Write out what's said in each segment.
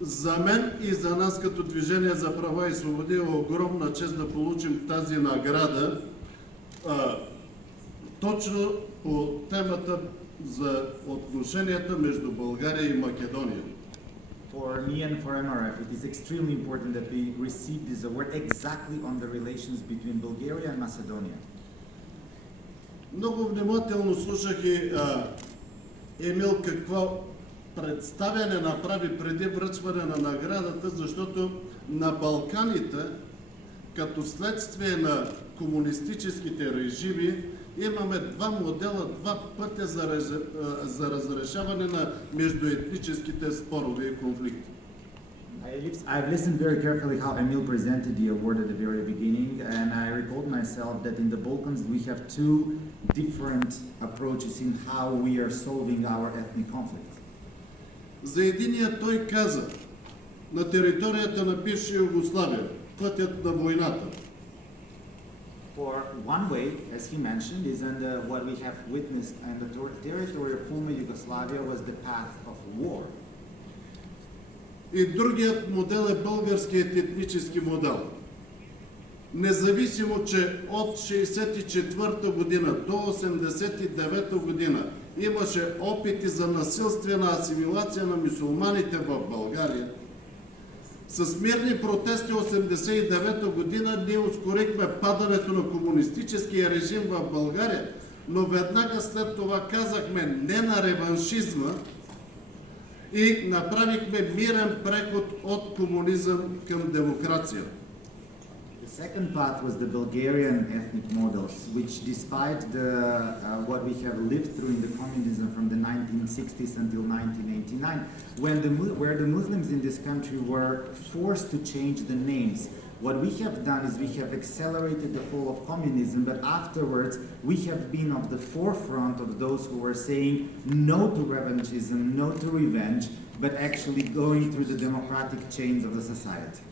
За мен и за нас като Движение за права и свободи е огромна чест да получим тази награда точно по темата за отношенията между България и Македония. For me and for MRF, it is extremely important that we receive this award exactly on the relations between Bulgaria and Macedonia. Много внимателно слушах и Емил какво представяне направи преди връчване на наградата, защото на Балканите, като следствие на комунистическите режими, имаме два модела, два пътя за разрешаване на междуетническите спорове и конфликти. I've listened very carefully how Emil presented the award at the very beginning, and I recalled myself that in the Balkans we have two different approaches in how we are solving our ethnic conflict. За единия той каза, на територията на бивша Югославия, пътят на войната. For one way, as he mentioned, is what we have witnessed in the territory of former Yugoslavia was the path of war. И другият модел е българският етнически модел. Независимо, че от 1964 година до 1989 година имаше опити за насилствена асимилация на мюсюлманите в България, с мирни протести 1989 година ние ускорихме падането на комунистическия режим в България, но веднага след това казахме не на реваншизма и направихме мирен преход от комунизъм към демокрация. The second path was the Bulgarian ethnic models, which despite what we have lived through in the communism from the 1960s until 1989, where the Muslims in this country were forced to change the names, what we have done is we have accelerated the fall of communism, but afterwards we have been at the forefront of those who were saying no to revanchism, no to revenge, but actually going through the democratic chains of the society.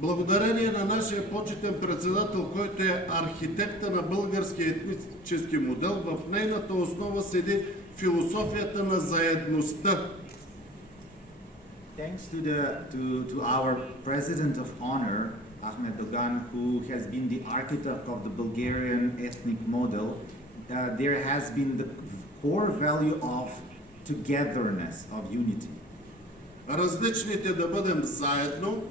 Благодарение на нашия почетен председател, който е архитекта на българския етнически модел, в нейната основа седи философията на заедността. Thanks to our President of Honor, Ahmed Dogan, who has been the architect of the Bulgarian ethnic model, there has been the core value of togetherness, of unity. Различните да бъдем заедно,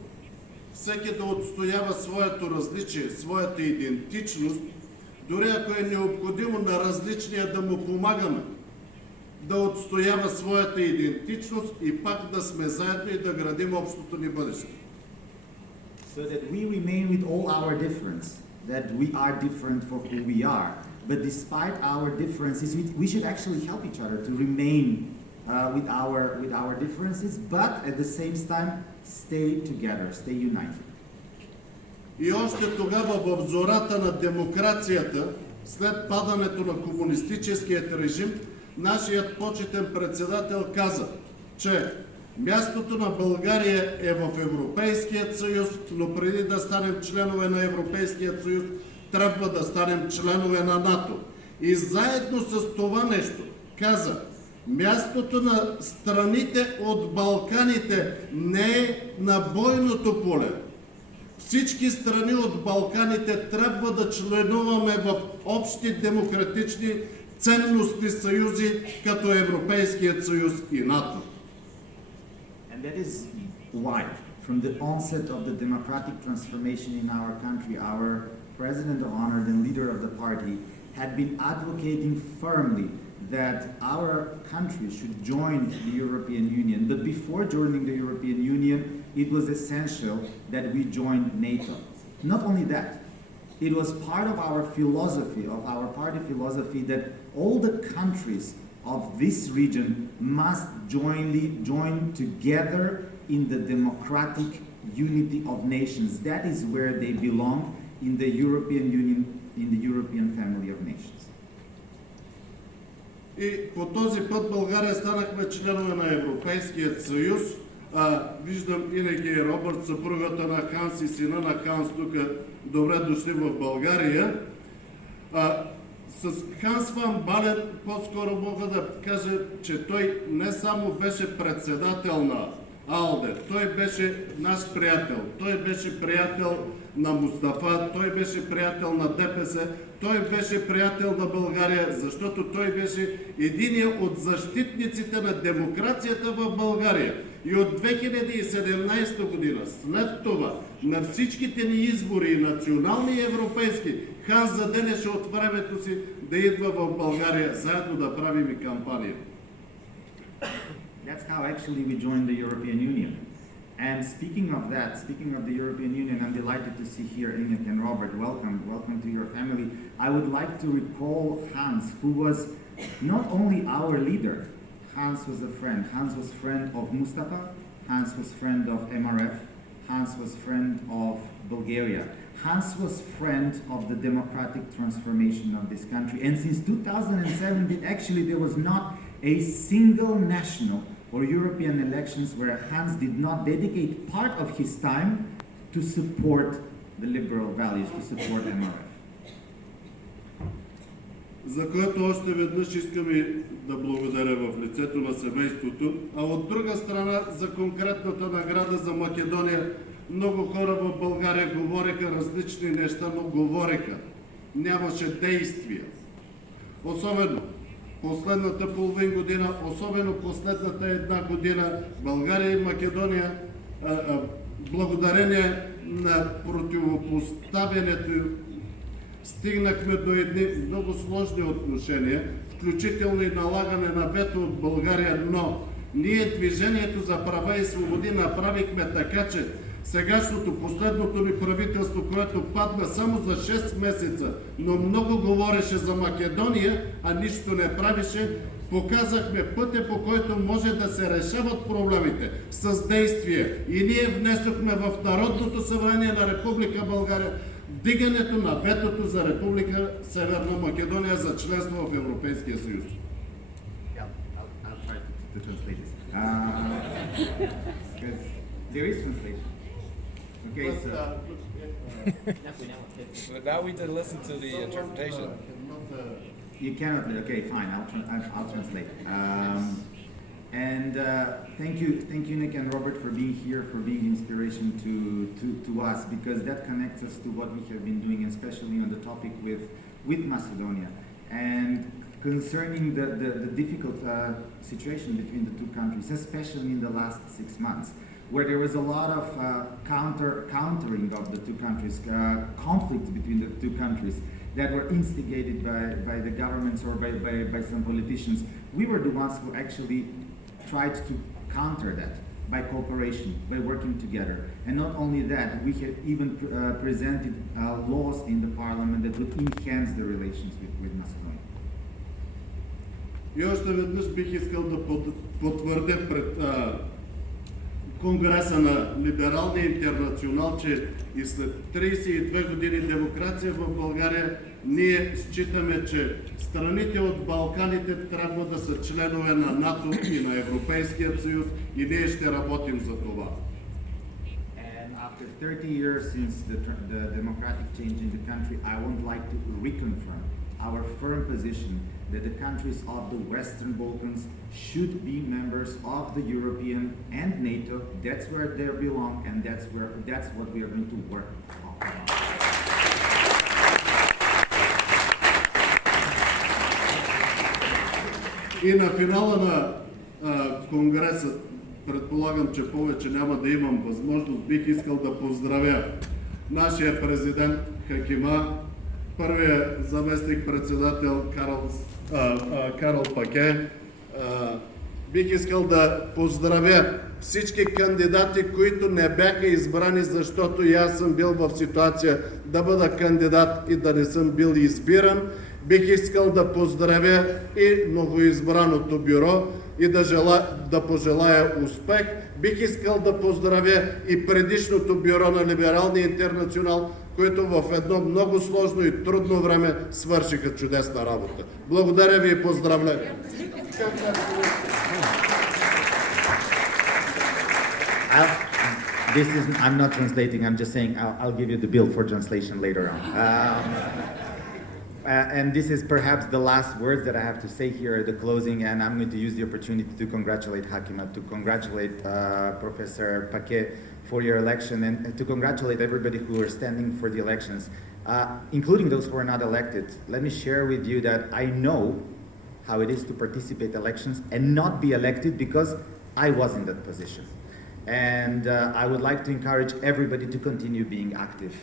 всеки да отстоява своето различие, своята идентичност, дори ако е необходимо на различния да му помагаме, да отстоява своята идентичност и пак да сме заедно и да градим общото ни бъдеще. So that we remain with all our difference, that we are different for who we are, but despite our differences, we should actually help each other to remain with our differences, but at the same time stay together, stay united. И още тогава в зората на демокрацията, след падането на комунистическият режим, нашият почетен председател каза, че мястото на България е в Европейският съюз, но преди да станем членове на Европейският съюз, трябва да станем членове на НАТО. И заедно с това нещо каза, мястото на страните от Балканите не е на бойното поле. Всички страни от Балканите трябва да членуваме в общи демократични ценностни съюзи, като Европейският съюз и НАТО. And that is why, from the onset of the democratic transformation in our country, our President of Honor and leader of the party had been advocating firmly that our country should join the European Union. But before joining the European Union, it was essential that we join NATO. Not only that, it was part of our philosophy, of our party philosophy, that all the countries of this region must join together in the democratic unity of nations. That is where they belong in the European Union, in the European family of nations. И по този път България станахме членове на Европейският съюз. Виждам Инеги Робърт, съпругата на Ханс и сина на Ханс тук. Добре дошли в България. С Ханс ван Бален по-скоро мога да кажа, че той не само беше председател на АЛДЕ, той беше наш приятел, той беше приятел на Мустафа, той беше приятел на ДПС, той беше приятел на България, защото той беше единият от защитниците на демокрацията в България. И от 2017 година, след това, на всичките ни избори, национални и европейски, Ханс заделяше от времето си да идва в България, заедно да правим и кампания. That's how actually we joined the European Union. And speaking of that, speaking of the European Union, I'm delighted to see here Inek and Robert. Welcome to your family. I would like to recall Hans, who was not only our leader. Hans was a friend. Hans was friend of Mustapha. Hans was friend of MRF. Hans was friend of Bulgaria. Hans was friend of the democratic transformation of this country. And since 2017, actually, there was not a single national or European elections where Hans did not dedicate part of his time to support the liberal values, to support MRF. За което още веднъж искам и да благодаря в лицето на семейството, а от друга страна за конкретната награда за Македония. Много хора в България говореха различни неща, но говореха. Нямаше действия. Особено последната половин година, особено последната една година, България и Македония, благодарение на противопоставянето, стигнахме до едни много сложни отношения, включително и налагане на вето от България, но ние, Движението за права и свободи, направихме така, че сегашното, последното ни правителство, което падна само за 6 месеца, но много говореше за Македония, а нищо не правеше, показахме пътя, по който може да се решават проблемите с действия. И ние внесохме в Народното събрание на Република България вдигането на ветото за Република Северна Македония за членство в Европейския съюз. I'll try to translate this. Because there is translation. Okay, so Now we did listen to the interpretation. you cannot. Okay, fine. I'll translate. And thank you, Nick and Robert, for being here, for being inspiration to us, because that connects us to what we have been doing, especially on the topic with Macedonia, and concerning the difficult situation between the two countries, especially in the last 6 months, where there was a lot of countering of the two countries, conflict between the two countries that were instigated by the governments or by some politicians. We were the ones who actually tried to counter that by cooperation, by working together. And not only that, we have even presented laws in the parliament that would enhance the relations with Macedonia. И още веднъж бих искал да потвърдя пред Конгреса на Либералния интернационал, че и след 32 години демокрация в България, ние считаме, че страните от Балканите трябва да са членове на НАТО и на Европейския съюз и ние ще работим за това. And after 30 years since the democratic change in the country, I would like to reconfirm our firm position that the countries of the Western Balkans should be members of the European and NATO. That's where they belong, and that's what we are going to work on. И на финала на Конгреса, предполагам, че повече няма да имам възможност, бих искал да поздравя нашия президент Хакима, първия заместник председател Карл Паке. Бих искал да поздравя всички кандидати, които не бяха избрани, защото и аз съм бил в ситуация да бъда кандидат и да не съм бил избиран. Бих искал да поздравя и новоизбраното бюро и да пожелая успех. Бих искал да поздравя и предишното бюро на Либералния интернационал, които в едно много сложно и трудно време свършиха чудесна работа. Благодаря ви и поздравления! I'm not translating, I'm just saying I'll give you the bill for translation later on. And this is perhaps the last words that I have to say here at the closing, and I'm going to use the opportunity to congratulate Hakima, to congratulate Professor Paquet for your election, and to congratulate everybody who are standing for the elections, including those who are not elected. Let me share with you that I know how it is to participate in elections and not be elected, because I was in that position. And I would like to encourage everybody to continue being active.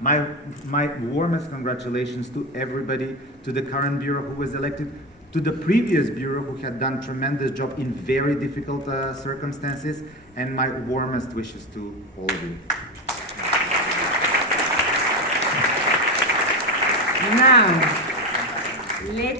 My warmest congratulations to everybody, to the current bureau who was elected, to the previous bureau who had done tremendous job in very difficult circumstances, and my warmest wishes to all of you. Now, let